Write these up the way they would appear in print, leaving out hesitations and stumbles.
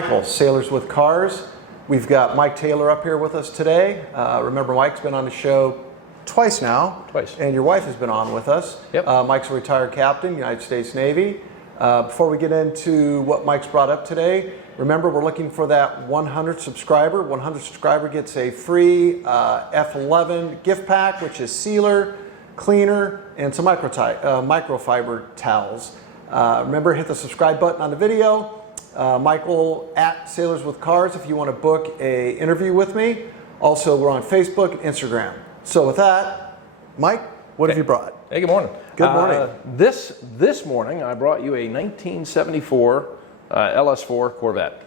Michael, Sailors with Cars. We've got Mike Taylor up here with us today. Remember, Mike's been on the show twice now. Twice. And your wife has been on with us. Yep. Mike's a retired captain, United States Navy. Before we get into what Mike's brought up today, remember we're looking for that 100 subscriber. 100 subscriber gets a free F11 gift pack, which is sealer, cleaner, and some microfiber towels. Remember, hit the subscribe button on the video. Michael at Sailors with Cars if you want to book a interview with me. Also, we're on Facebook and Instagram. So with that, Mike, what have you brought? Hey, good morning. Good morning. This morning, I brought you a 1974 LS4 Corvette.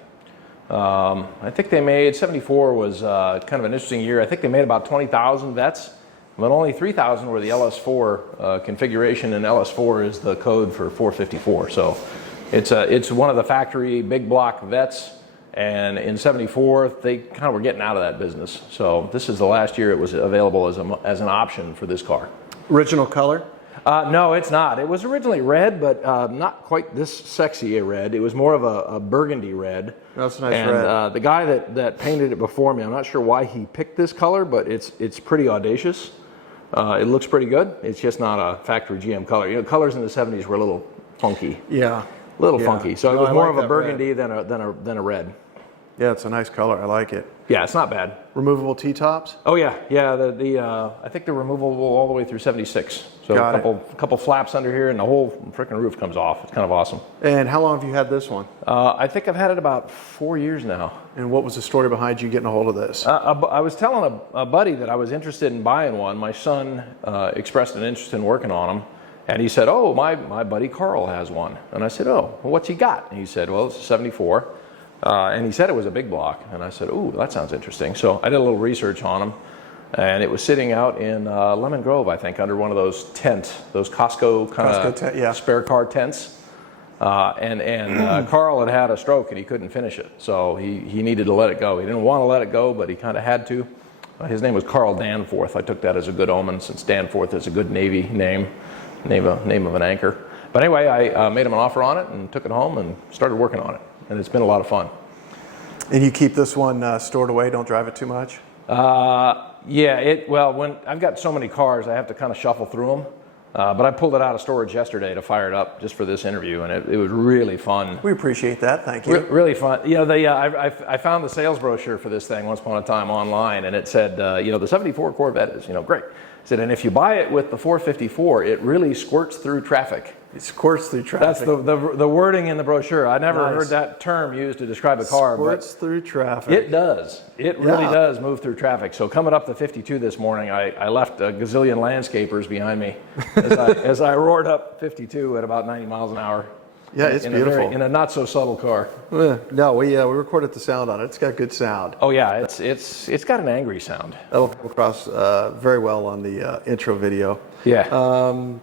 I think they made, 74 was kind of an interesting year. I think they made about 20,000 Vettes, but only 3,000 were the LS4 configuration, and LS4 is the code for 454. So it's one of the factory big block Vettes, and in 74 they kind of were getting out of that business. So this is the last year it was available as an option for this car. Original color? No, it's not. It was originally red, but not quite this sexy a red. It was more of a burgundy red. That's a nice and, red. The guy that painted it before me, I'm not sure why he picked this color, but it's pretty audacious. It looks pretty good. It's just not a factory GM color. You know, colors in the 70s were a little funky. Yeah. A little funky. So No, it was I more like of a that burgundy than a red. Yeah, it's a nice color. I like it. Yeah, it's not bad. Removable T-tops? Oh yeah. I think they're removable all the way through 76. So a couple flaps under here, and the whole freaking roof comes off. It's kind of awesome. And how long have you had this one? I think I've had it about 4 years now. And what was the story behind you getting a hold of this? I was telling a buddy that I was interested in buying one. My son expressed an interest in working on them, and he said, "Oh, my buddy Carl has one." And I said, "Oh, well, what's he got?" And he said, "Well, it's a 74." And he said it was a big block, and I said, "Ooh, that sounds interesting." So I did a little research on them, and it was sitting out in Lemon Grove, I think, under one of those tents, those Costco kind of spare car tents. Carl had a stroke and he couldn't finish it, so he needed to let it go. He didn't want to let it go, but he kind of had to. His name was Carl Danforth. I took that as a good omen, since Danforth is a good Navy name of an anchor. But anyway, I made him an offer on it and took it home and started working on it. And it's been a lot of fun. And you keep this one stored away, don't drive it too much? Yeah, when I've got so many cars, I have to kind of shuffle through them. But I pulled it out of storage yesterday to fire it up just for this interview, and it was really fun. We appreciate that, thank you. Really fun. You know, I found the sales brochure for this thing once upon a time online, and it said, the 74 Corvette is, great. It said, and if you buy it with the 454, it really squirts through traffic. It squirts through traffic. That's the wording in the brochure. I never heard that term used to describe a car. Squirts through traffic. It does. It really does move through traffic. So coming up to 52 this morning, I left a gazillion landscapers behind me as I roared up 52 at about 90 miles an hour. Yeah, it's beautiful. In a not so subtle car. No, we recorded the sound on it. It's got good sound. Oh yeah, it's got an angry sound. That'll come across very well on the intro video. Yeah.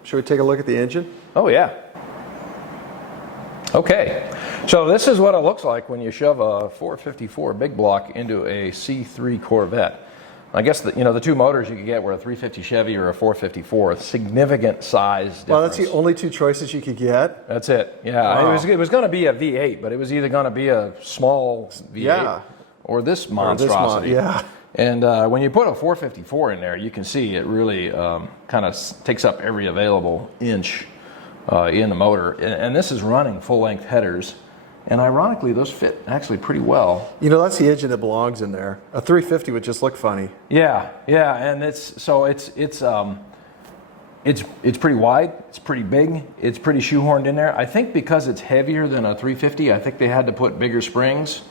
Should we take a look at the engine? Oh yeah. Okay, so this is what it looks like when you shove a 454 big block into a C3 Corvette. I guess the two motors you could get were a 350 Chevy or a 454. Significant size difference. Well, that's the only two choices you could get. That's it. Yeah, wow. It was going to be a V8, but it was either going to be a small V8 or this monstrosity. And when you put a 454 in there, you can see it really kind of takes up every available inch in the motor. And this is running full-length headers. And ironically, those fit actually pretty well. That's the engine that belongs in there. A 350 would just look funny. Yeah, and it's pretty wide, it's pretty big, it's pretty shoehorned in there. I think because it's heavier than a 350, I think they had to put bigger springs.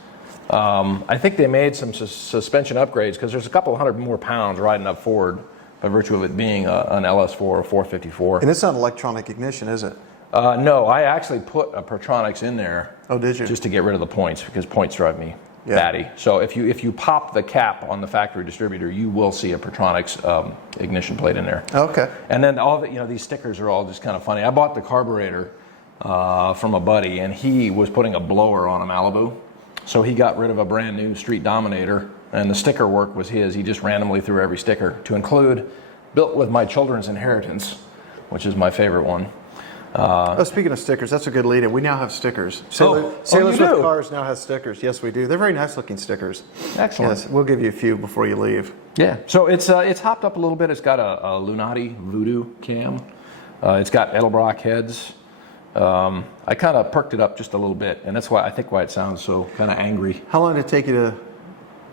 I think they made some suspension upgrades because there's a couple hundred more pounds riding up forward by virtue of it being an LS4 or 454. And it's not electronic ignition, is it? No, I actually put a Pertronics in there. Oh, did you? Just to get rid of the points, because points drive me batty. So if you pop the cap on the factory distributor, you will see a Pertronics ignition plate in there. Okay. And then all these stickers are all just kind of funny. I bought the carburetor from a buddy, and he was putting a blower on a Malibu. So he got rid of a brand new Street Dominator, and the sticker work was his. He just randomly threw every sticker, to include built with my children's inheritance, which is my favorite one. Speaking of stickers, that's a good lead-in. We now have stickers. You Sailors do? with Cars now has stickers. Yes, we do. They're very nice-looking stickers. Excellent. Yes, we'll give you a few before you leave. Yeah. So it's hopped up a little bit. It's got a Lunati Voodoo cam. It's got Edelbrock heads. I kind of perked it up just a little bit, and that's why it sounds so kind of angry. How long did it take you to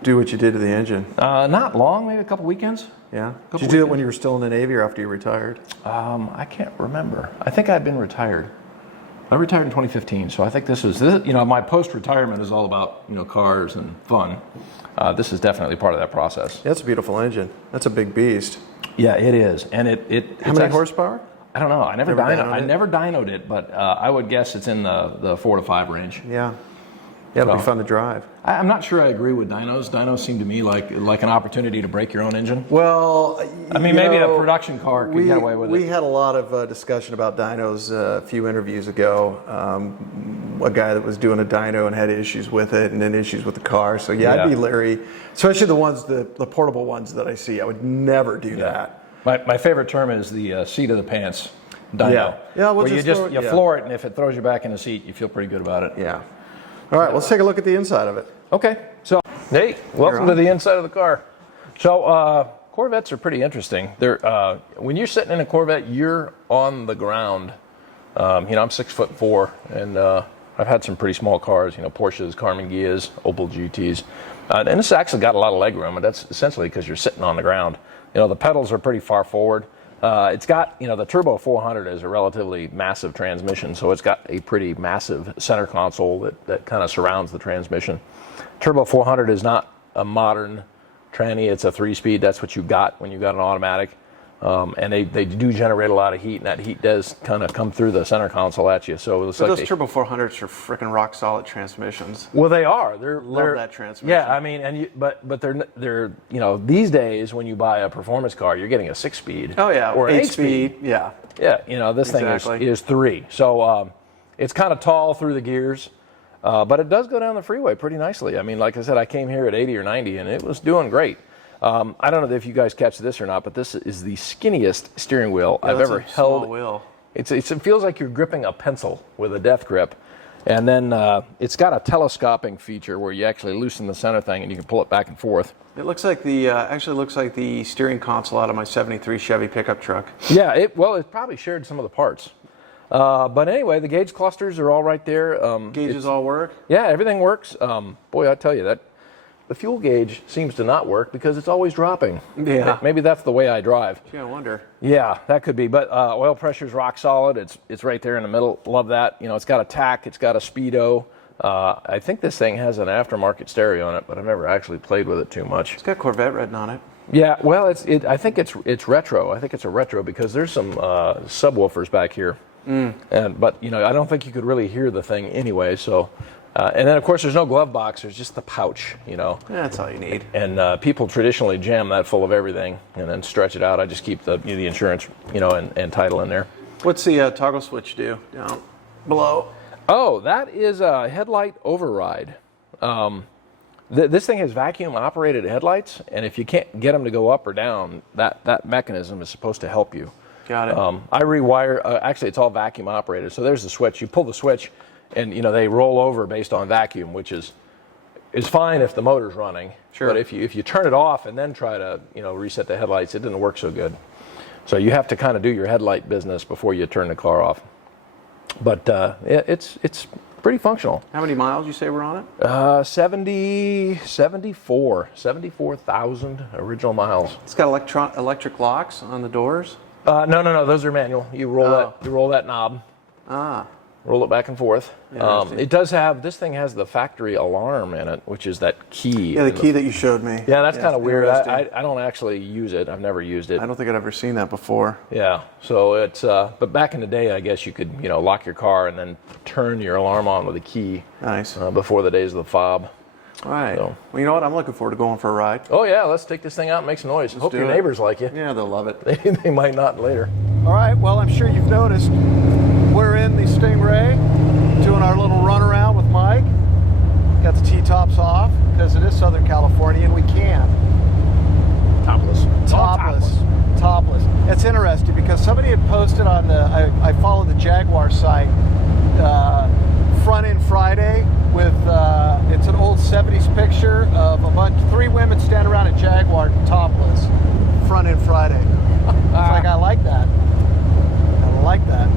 do what you did to the engine? Not long, maybe a couple weekends. Yeah. Did you do it when you were still in the Navy or after you retired? I can't remember. I think I'd been retired. I retired in 2015, so I think this is my post-retirement is all about cars and fun. This is definitely part of that process. Yeah, that's a beautiful engine. That's a big beast. Yeah, it is, and How many horsepower? I don't know. I never dynoed it, but I would guess it's in the 4 to 5 range. Yeah. Yeah, it'll be fun to drive. I'm not sure I agree with dynos. Dynos seem to me like an opportunity to break your own engine. Well, maybe a production car could get away with it. We had a lot of discussion about dynos a few interviews ago. A guy that was doing a dyno and had issues with it, and then issues with the car. So yeah, I'd be leery, especially the portable ones that I see. I would never do that. My favorite term is the seat of the pants dyno. Yeah. Where you floor it, and if it throws you back in the seat, you feel pretty good about it. Yeah. All right, let's take a look at the inside of it. Okay, so hey, welcome to the inside of the car. So Corvettes are pretty interesting. They're when you're sitting in a Corvette, you're on the ground. I'm 6'4", and I've had some pretty small cars. Porsches, Carmen Ghias, Opel GTs, and this actually got a lot of leg room, and that's essentially because you're sitting on the ground. The pedals are pretty far forward. It's got, the Turbo 400 is a relatively massive transmission, so it's got a pretty massive center console that kind of surrounds the transmission. Turbo 400 is not a modern tranny, it's a 3-speed. That's what you got when you got an automatic. And they do generate a lot of heat, and that heat does kind of come through the center console at you. So it's those Turbo 400s are freaking rock solid transmissions. Well, they are. Love that transmission. Yeah, I mean, but they're these days when you buy a performance car, you're getting a 6-speed. Oh yeah, or 8-speed. Yeah. Yeah, this thing is 3. So it's kind of tall through the gears. But it does go down the freeway pretty nicely. I mean, like I said, I came here at 80 or 90, and it was doing great. I don't know if you guys catch this or not, but this is the skinniest steering wheel I've ever held. Small wheel. It feels like you're gripping a pencil with a death grip. And then it's got a telescoping feature where you actually loosen the center thing and you can pull it back and forth. It looks like actually looks like the steering console out of my '73 Chevy pickup truck. Yeah, it probably shared some of the parts. But anyway, the gauge clusters are all right there. Gauges all work? Yeah, everything works. Boy, I tell you, that the fuel gauge seems to not work because it's always dropping. Yeah. Maybe that's the way I drive. Yeah, I wonder. Yeah, that could be. But oil pressure's rock solid. It's right there in the middle. Love that. It's got a TAC. It's got a speedo. I think this thing has an aftermarket stereo on it, but I've never actually played with it too much. It's got Corvette written on it. Yeah, well, I think it's retro. I think it's a retro because there's some subwoofers back here. But I don't think you could really hear the thing anyway. So, and then of course there's no glove box. There's just the pouch. Yeah, that's all you need. And people traditionally jam that full of everything and then stretch it out. I just keep the insurance, and title in there. What's the toggle switch do down below? Oh, that is a headlight override. This thing has vacuum operated headlights, and if you can't get them to go up or down, that mechanism is supposed to help you. Got it. I rewire. Actually, it's all vacuum operated. So there's the switch. You pull the switch, and they roll over based on vacuum, which is fine if the motor's running. Sure. But if you turn it off and then try to reset the headlights, it doesn't work so good. So you have to kind of do your headlight business before you turn the car off. But it's pretty functional. How many miles you say were on it? 74,000 original miles. It's got electric locks on the doors. No, those are manual. You roll that knob. Roll it back and forth. It does have, this thing has the factory alarm in it, which is that key. Yeah, the key that you showed me. Yeah, that's kind of weird. I don't actually use it. I've never used it. I don't think I'd ever seen that before. Yeah, so it's, but back in the day, I guess you could, lock your car and then turn your alarm on with a key. Nice. Before the days of the fob. All right. So. Well, you know what? I'm looking forward to going for a ride. Oh, yeah, let's take this thing out and make some noise. Hope your neighbors like you. Yeah, they'll love it. They might not later. All right, well, I'm sure you've noticed we're in the Stingray doing our little run around with Mike. Got the T-tops off because it is Southern California and we can. Topless. Topless. It's interesting because somebody had posted on the, I follow the Jaguar site, Front End Friday with, it's an old 70s picture of three women standing around a Jaguar topless. Front End Friday. It's like, I like that. I like that.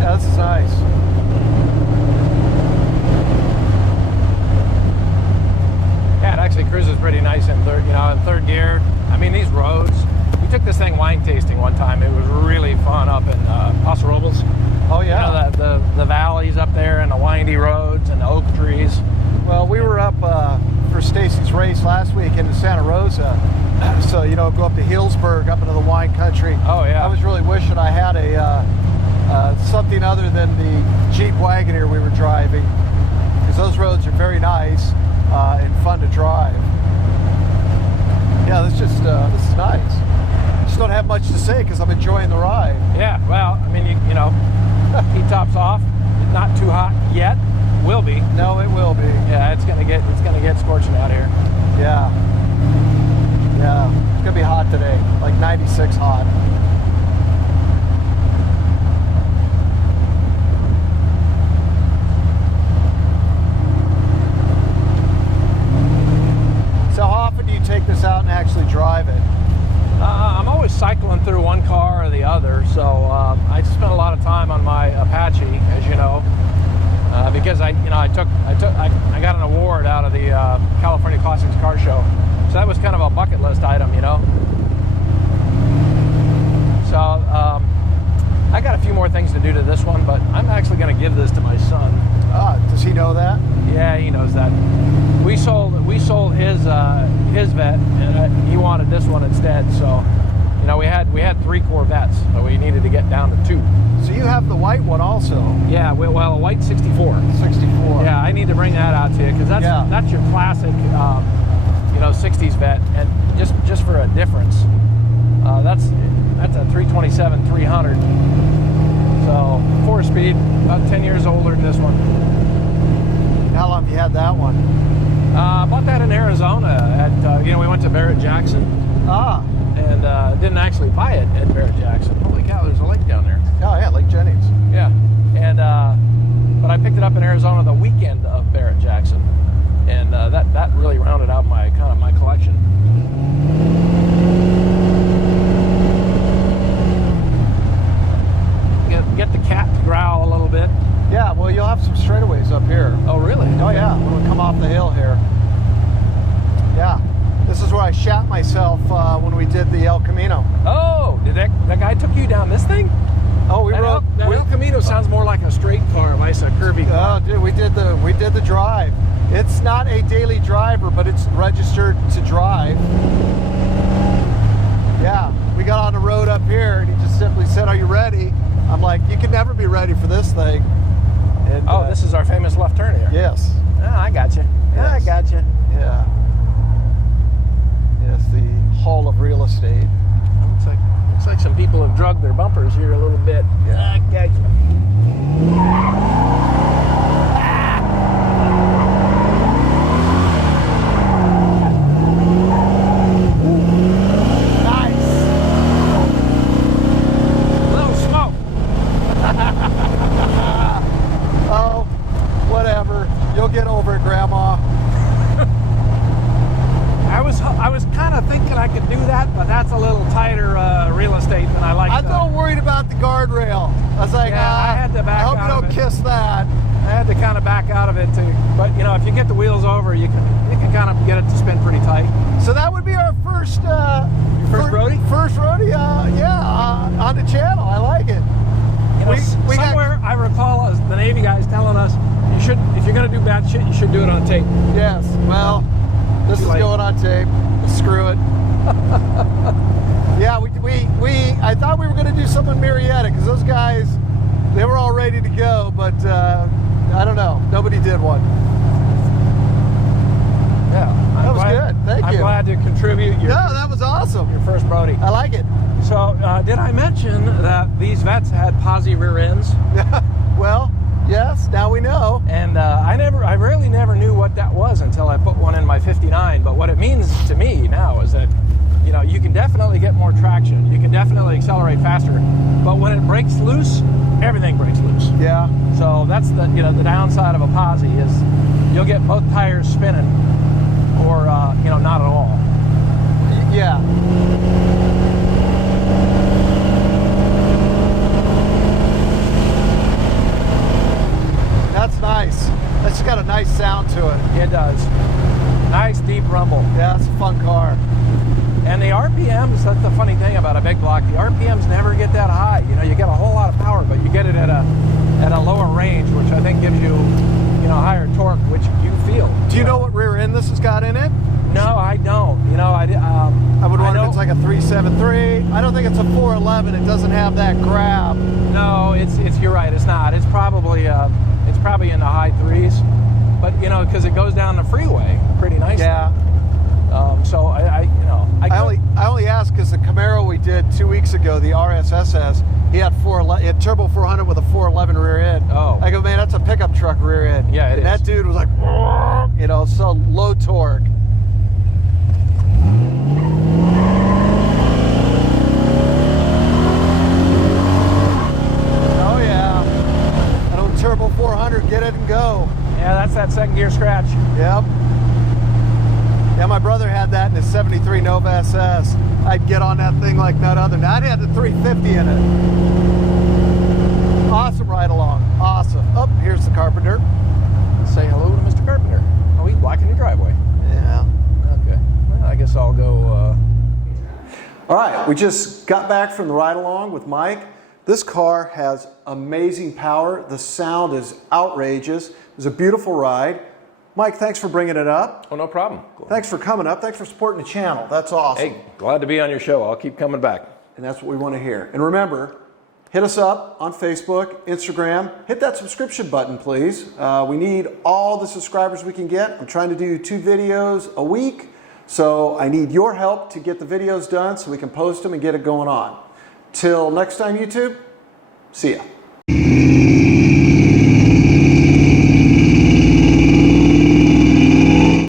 Yeah, this is nice. Yeah, it actually cruises pretty nice in third gear. I mean, these roads. We took this thing wine tasting one time. It was really fun up in Paso Robles. Oh yeah. You know, the valleys up there and the windy roads and the oak trees. Well, we were up for Stacy's race last week in Santa Rosa. So, you know, go up to Hillsburg, up into the wine country. Oh yeah. I was really wishing I had something other than the Jeep Wagoneer we were driving, because those roads are very nice and fun to drive. Yeah, this is nice. Just don't have much to say because I'm enjoying the ride. Yeah, well, I mean, you know, heat tops off. Not too hot yet. Will be. No, it will be. Yeah, it's gonna get scorching out here. Yeah. Yeah, it's gonna be hot today, like 96 hot. So how often do you take this out and actually drive it? I'm always cycling through one car or the other, so I spend a lot of time on my Apache, as you know, because I got an award out of the California Classics Car Show, so that was kind of a bucket list item, you know. So I got a few more things to do to this one, but I'm actually going to give this to my son. Does he know that? Yeah, he knows that. We sold his Vette, and he wanted this one instead. So, you know, we had 3 Corvettes, so we needed to get down to 2. So you have the white one also? Yeah, well, a white 64. 64. Yeah, I need to bring that out to you because that's your classic, you know, 60s Vette, and just for a difference, that's a 327 300. So 4-speed, about 10 years older than this one. How long have you had that one? Bought that in Arizona at, you know, we went to Barrett-Jackson. And didn't actually buy it at Barrett-Jackson. Holy cow, there's a lake down there. Oh yeah, Lake Jennings. Yeah, and but I picked it up in Arizona the weekend of Barrett-Jackson, and that really rounded out my collection. Get the cat to growl a little bit. Yeah, well, you'll have some straightaways up here. Oh, really? Oh, yeah, when we come off the hill here. Yeah, this is where I shat myself when we did the El Camino. Oh, did that guy took you down this thing? Oh, we rode. El Camino sounds more like a straight car, nice a curvy car. Oh, dude, we did the drive. It's not a daily driver, but it's registered to drive. Yeah, we got on the road up here, and he just simply said, "Are you ready?" I'm like, "You can never be ready for this thing." And, this is our famous left turn here. Yes. I got you. Yes. I got you. Yeah. Yes, the Hall of Real Estate. Looks like some people have drugged their bumpers here a little bit. Yeah. I got you. Get over it, Grandma. I was kind of thinking I could do that, but that's a little tighter real estate than I like. I'm a little worried about the guardrail. I was like, I had to back out. I hope you don't kiss that. I had to kind of back out of it too. But you know, if you get the wheels over, you can kind of get it to spin pretty tight. So that would be our first roadie? First roadie, on the channel. I like it. You know, somewhere I recall the Navy guys telling us, if you're going to do bad shit, you should do it on tape. Yes. Well, this is going on tape. Screw it. Yeah, I thought we were going to do something in Marietta because those guys, they were all ready to go, but I don't know. Nobody did one. Yeah. That was good. Thank you. I'm glad to contribute. No, that was awesome. Your first Brody. I like it. So, did I mention that these Vettes had posi rear ends? Well, yes. Now Now we know. And I really never knew what that was until I put one in my 59. But what it means to me now is that, you know, you can definitely get more traction. You can definitely accelerate faster. But when it breaks loose, everything breaks loose. Yeah. So that's the, you know, the downside of a posi is you'll get both tires spinning, or you know, not at all. Yeah. That's nice. That's got a nice sound to it. It does. Nice deep rumble. Yeah, it's a fun car. And the RPMs, that's the funny thing about a big block, the RPMs never get that high. You know, you get a whole lot of power, but you get it at a lower range, which I think gives you, you know, higher torque, which you feel. Do you know what rear end this has got in it? No, I don't. You know, I would wonder if it's like a 373. I don't think it's a 411. It doesn't have that grab. No, it's you're right. It's not. It's probably in the high threes, but you know, because it goes down the freeway pretty nicely. Yeah. So I only asked because the Camaro we did 2 weeks ago, the RSSS, he had turbo 400 with a 411 rear end. Oh. I go, man, that's a pickup truck rear end. Yeah, it is. That dude was like, you know, so low torque. Oh yeah, that old turbo 400, get it and go. Yeah, that's that second gear scratch. Yep. Yeah, my brother had that in his 73 Nova SS. I'd get on that thing like none other. Now, it had the 350 in it. Awesome ride along. Awesome. Oh, here's the Carpenter. Say hello to Mr. Carpenter. Oh, he's blocking your driveway. Yeah. Okay. Well, I guess I'll go. All right, we just got back from the ride along with Mike. This car has amazing power. The sound is outrageous. It was a beautiful ride. Mike, thanks for bringing it up. Oh, no problem. Thanks for coming up. Thanks for supporting the channel. That's awesome. Hey, glad to be on your show. I'll keep coming back. And that's what we want to hear. And remember, hit us up on Facebook, Instagram. Hit that subscription button, please. We need all the subscribers we can get. I'm trying to do 2 videos a week. So I need your help to get the videos done so we can post them and get it going on. Till next time, YouTube, see ya.